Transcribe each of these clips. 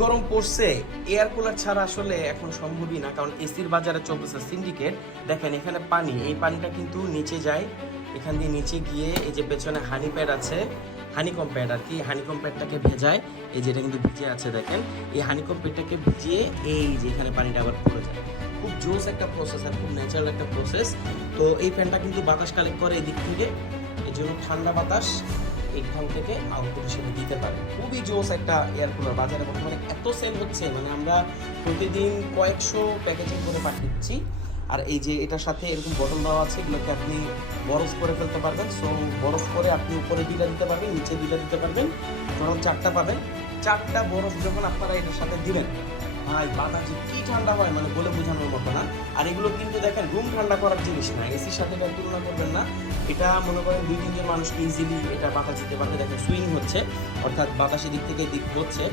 গরম পড়ছে, air cooler ছাড়া আসলে এখন সম্ভবই না, কারণ এসির বাজারে চলতেছে সিন্ডিকেট। দেখেন এখানে পানি, এই পানিটা কিন্তু নিচে যায়, এখান দিয়ে নিচে গিয়ে এই যে পেছনে হানি প্যাড আছে, হানিকম প্যাড আর কি, হানিকম প্যাডটাকে ভেজায়, এই যেটা কিন্তু ভিজে আছে দেখেন, এই হানিকম প্যাডটাকে ভিজিয়ে এই যে এখানে পানিটা আবার পড়ে যায়। খুব জোস একটা প্রসেস আর খুব ন্যাচারাল একটা প্রসেস। তো এই ফ্যানটা কিন্তু বাতাস কালেক্ট করে এদিক থেকে, এই জন্য ঠান্ডা বাতাস এইখান থেকে আউটপুট হিসেবে দিতে পারে। খুবই জোস একটা এয়ার কুলার, বাজারে বর্তমানে এত সেল হচ্ছে, মানে আমরা প্রতিদিন কয়েকশো প্যাকেজিং করে পাঠিয়েছি। আর এই যে এটার সাথে এরকম বোতল দেওয়া আছে, এগুলোকে আপনি বরফ করে ফেলতে পারবেন। সো বরফ করে আপনি উপরে দুইটা দিতে পারবেন, নিচে দুইটা দিতে পারবেন, টোটাল 4টা পাবেন। 4টা বরফ যখন আপনারা এটার সাথে দিবেন, ভাই বাতাস যে কি ঠান্ডা হয় মানে বলে বোঝানোর মতো না। আর এগুলো কিন্তু দেখেন রুম ঠান্ডা করার জিনিস না, এসির সাথে এটা তুলনা করবেন না। এটা মনে করেন 2-3 জন মানুষকে ইজিলি এটা বাতাস দিতে পারবে। দেখেন সুইং হচ্ছে, অর্থাৎ বাতাসের দিক থেকে দিক হচ্ছে,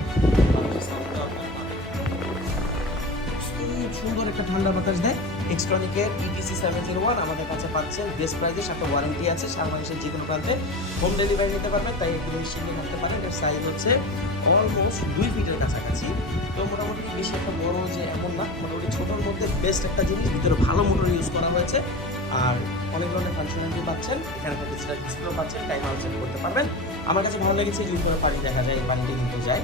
সুন্দর একটা ঠান্ডা বাতাস দেয়। এক্সট্রনিকের ইটিসি 701 আমাদের কাছে পাচ্ছেন বেস্ট প্রাইসে, সাথে ওয়ারেন্টি আছে, সারা বাংলাদেশের যে কোনো প্রান্তে হোম ডেলিভারি নিতে পারবেন, তাই একটু নিশ্চিন্তে থাকতে পারেন। এর সাইজ হচ্ছে অলমোস্ট 2 ফিটের কাছাকাছি। তো মোটামুটি বেশি একটা বড় যে এমন না, মোটামুটি ছোটোর মধ্যে বেস্ট একটা জিনিস, ভিতরে ভালো মোটর ইউজ করা হয়েছে, আর অনেক ধরনের ফাংশনালিটি পাচ্ছেন। এখানে একটা ডিজিটাল ডিসপ্লে পাচ্ছেন, টাইম আউট সেট করতে পারবেন। আমার কাছে ভালো লেগেছে যে উপরে পানি দেখা যায়, এই পানিটি কিন্তু যায়।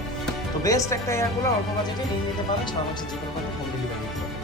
তো বেস্ট একটা এয়ারগুলো অল্প বাজেটে নিয়ে নিতে পারেন, সারা মাসে যে কোনো হোম ডেলিভারি নিতে পারেন।